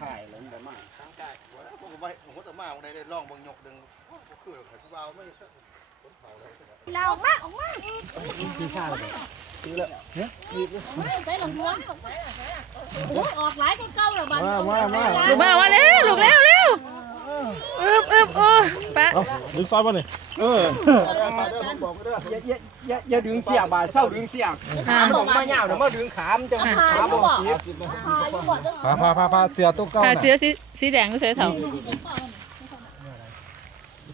ข่ายเลยแต่มาทางกายผมก็ไปผมก็จะมาผมได้ได้ลองบิ่งยกดึงก็คือแบบผู้บ่าไม่เผาเลยเราออกมาออกมาพี่ชาเลยใส่หลังหัวโอ้ยออกหลายก็เก้าแล้วบัดมามามาลูกแมามาเร็วลูกเร็วเร็ว อึบอึบโอ้ปะดึงซ้อนมาหน่อยเอออย่าอย่าอย่าอย่าดึงเสียงบาดเศร้าดึงเสียงอ่ามันออกมาเงาเดี๋ยวมาดึงขามจะพาขาอยู่บ่บ่ติดพาอยู่บ่จังพาพาพาพาเสือตัวเก่าขาน่ะเสือสีสีแดงก็เสือเถา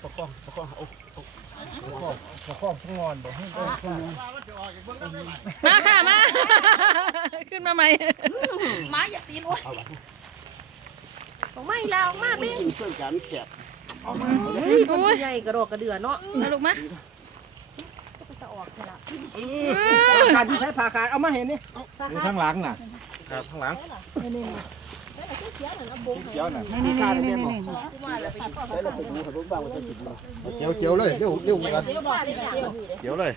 ประกอบประกอบเอาประกอบงอนบ่ให้มาค่ะมา ขึ้นมาใหม่หมาอย่าตีนโอ้ย ออกมาอีลาออกมาเบ้งเพื่อนกันแคบอุ้ยใหญ่กระโดดกระเดือเนาะมาลูกมาจะออกแค่ละการที่ใช้ผ่าการเอามาเห็นนี่อยู่ข้างหลังน่ะครับข้างหลังเดี๋ยวน่ะนี่การเรียนบ่เจียวเจียวเลยเร็วเร็วกันเดี๋ยวบ่ได้เดี๋ยวเจียวเลย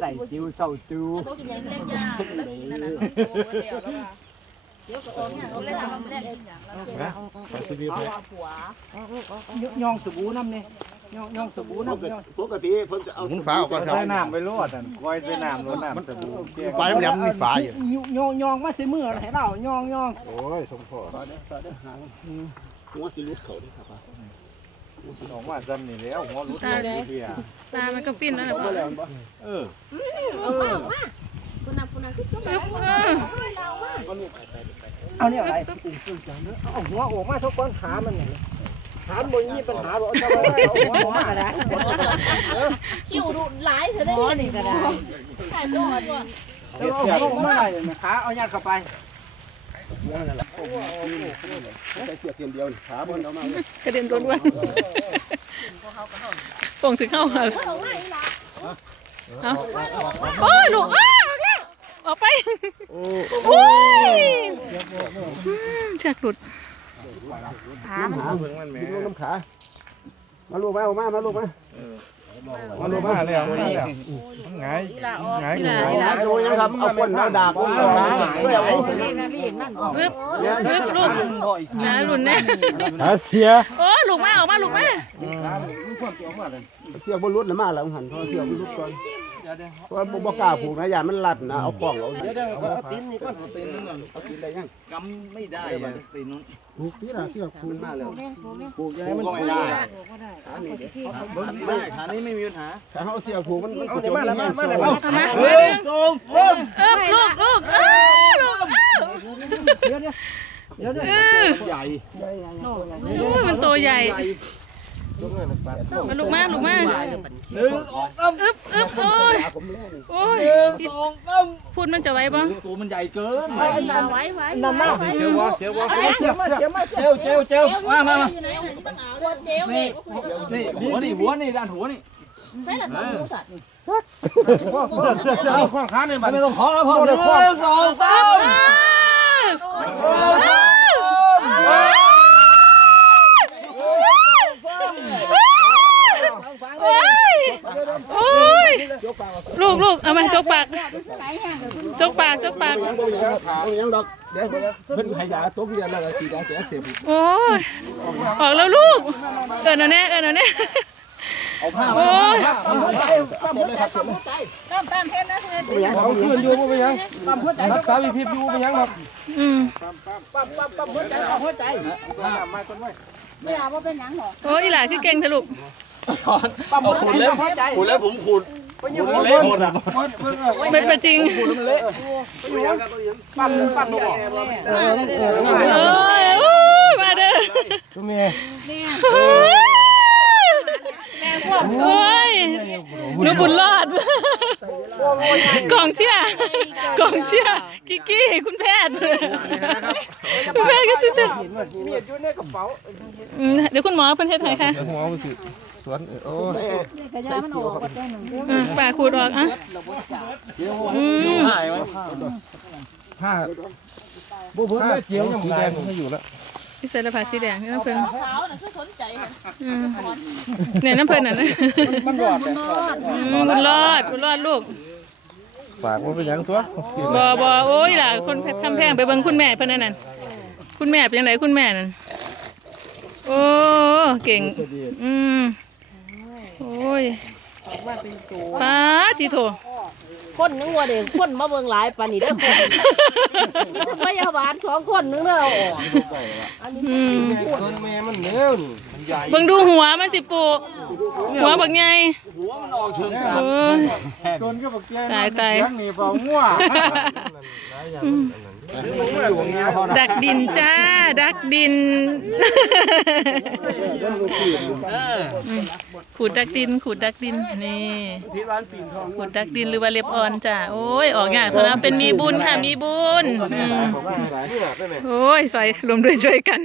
ใส่จิวเศร้าจิวบ่กิ นอย่างเล็กยานั่นน่ะเดี๋ยอาเอางแล้วไปสวีทเลยย่องสบู่น้ำนี่ย่องย่องสบู่น้ำย่องปกติเพิ่นจะเอาหมุนฟ้าออกก่อนครับใส่น้ำไปรดอะคอยใส่น้ำรดน้ำสบู่เกลี้ยงฟ้าแหลมๆมีฝาอยู่ย่องย่องมาใส่มือให้เราย่องย่องโอ้ยสมพอหัวสิลุดเขาดิครับออกมาจำนี่แล้วหัวรุดเลยเดียตามันก็ปิ้นนั่นแหละพ่อเออคุณน่ะคุณน่ะคือ อึบเออเอาเนี่ยอะไรเอาหัวออกมาทุกคนขามันเนี่ยขาบนมีปัญหาบ่จะว่าเอาหัวออกมาได้คิวดุหลายเธอได้หมอนี่ก็ได้ใช่บ่ว่าแล้วเอาหัวออกมาได้ขาเอายัดเข้าไปกระเด็นรัวๆป่งถึงเข้ามาเอาไว้ล่ะเอาโอ้ยลูก อ้าออกไปโอ้ยเชือกหลุดหาเบิ่งมันแม่น้ำขา มาลูกมาเอามา มาลูกมามันรู้มาแล้วมาแล้วมันไงไงนี่ไงล่ะนี่ล่ะดูยังครับเอาคนเอาดาบเอาดาบด้วยเอาอึบอึบลูกนะหลุนแน่หาเสียโอ้ลูกมาออกมาลูกมาเสียบรุษนะมาแล้วหันเขาเสียบรุษก่อน เพราะบ่กล้าผูกนะยามันลัดนะเอาของเอาเดี๋ยวเดี๋ยวเอาตีนนี่ก่อนเอาตีนนี่ก่อนเอาตีนได้ยังกำไม่ได้อะตีนนู้นผูกนี่ล่ะเสียผูกมาแล้วผูกยังไมันไม่ได้ไม่ขานี้ไม่มีปัญหาถ้าเขาเสียผูกมันมันจะมาแล้วมาแล้วเอามามือดึงตรงตรงอึบลูกลูกเออลูกเดี๋ยวเดี๋ยวเดี๋ยวเดี๋ยวเออใหญ่มันตัวใหญ่ มาลูกมาลูกมาหนึ่งออกต้มอึบอึบโอ้ยโอ้ยสองต้มพูดมันจะไว้ปะตัวมันใหญ่เกินไว้ไว้ไว้นั่นน่ะเจ้าวะเจ้าวะเจียวมาเจียวมาเจียวเจียวเจียวมามามาอยู่ไหนน่ะที่ต้องเอาตัวเจลเด็กก็คุยเออนี่หัวนี่หัวนี่ด้านหัวนี่ใส่ละสองมูสัตว์เสื้อเสื้อเสื้อเอาข้างขาเนี่ยบัดไม่ต้องขอแล้วพ่อหนึ่งสองสาม โอ้ ยโอ้ยลูกลูกเอามาจกปากจกปากจกปากยังดอกเดี๋ยวเพิ่นให้ยาตกเรียนแล้วก็สีดาแก้อักเสบโอ้ยออกแล้วลูก เอินเอาแน่เอินเอาแน่โอ้ยต้มตามเทนนะเทนเอาขึ้นอยู่บ่ไปยังรักษาวิพิบอยู่บ่ไปยังหรอกอืมไม่เอาว่าเป็นหยังหรอโอ้ยอีหลาคือเก่งทะลุ ปั๊มหัวใจแล้วหัวแล้วผมขูดหัวเละหมดอะไม่เป็นจริงปั๊มปั๊มดูบอกโอ้ยโอ้ยมาเด้อตัวเมียโอ้ยโอ้ยหนูบุญรอด กองเชียร์กองเชียร์กิกกี้คุณแพทย์คุณแพทย์ก็ติดมีดอยู่ในกระเป๋าอืมเดี๋ยวคุณหมอเพิ่นเฮ็ดให้ค่ะเดี๋ยวหัวมันสิสวนโอ้ยกระยามันออกก็ได้หนึ่งเดียวอืมปากขูดออกอะอืมหายไหมผ้าบ่เพิ่นได้เจียวยังสีแดงไม่อยู่แล้วพี่ใส่ละผ้าสีแดงนี่น้ำเพิ่นขาวน่ะคือสนใจค่ะอืมเนี่ยน้ำเพิ่นน่ะนะมันรอดเลยอืมบุญรอดบุญรอดลูก ฝากมันเป็นหยังตัวบ่บ่โอ้ยล่ะคนคำแพงไปเบิ่งคุณแม่เพิ่นนั่นน่ะคุณแม่เป็นจังไดคุณแม่นั่นโอ้เก่ง อืมโอ้ย ป้าจิโถคนนึงว่าเด็กคนมาเบิ่งหลายปานนี้เด้อคนพยาบาลสองคนนึงเด้อเอาออกอันนี้อืมต้นแม่มันเนื้อนี่มันใหญ่เบิ่งดูหัวมันสิปูหัวบักใหญ่หัวมันออกเชิงเออต้นก็บักแก่ตายตายนี่เปล่างัวหลายอย่างอันนั้นอยู่เงี้ยพอนะ ดักดินจ้า ดักดิน ขูดดักดิน ขูดดักดิน นี่ขูดดักดินหรือว่าเล็บอ่อนจ้า โอ้ย ออกงานเท่านั้นเป็นมีบุญค่ะ มีบุญ โอ้ยใส่รวมด้วยช่วยกัน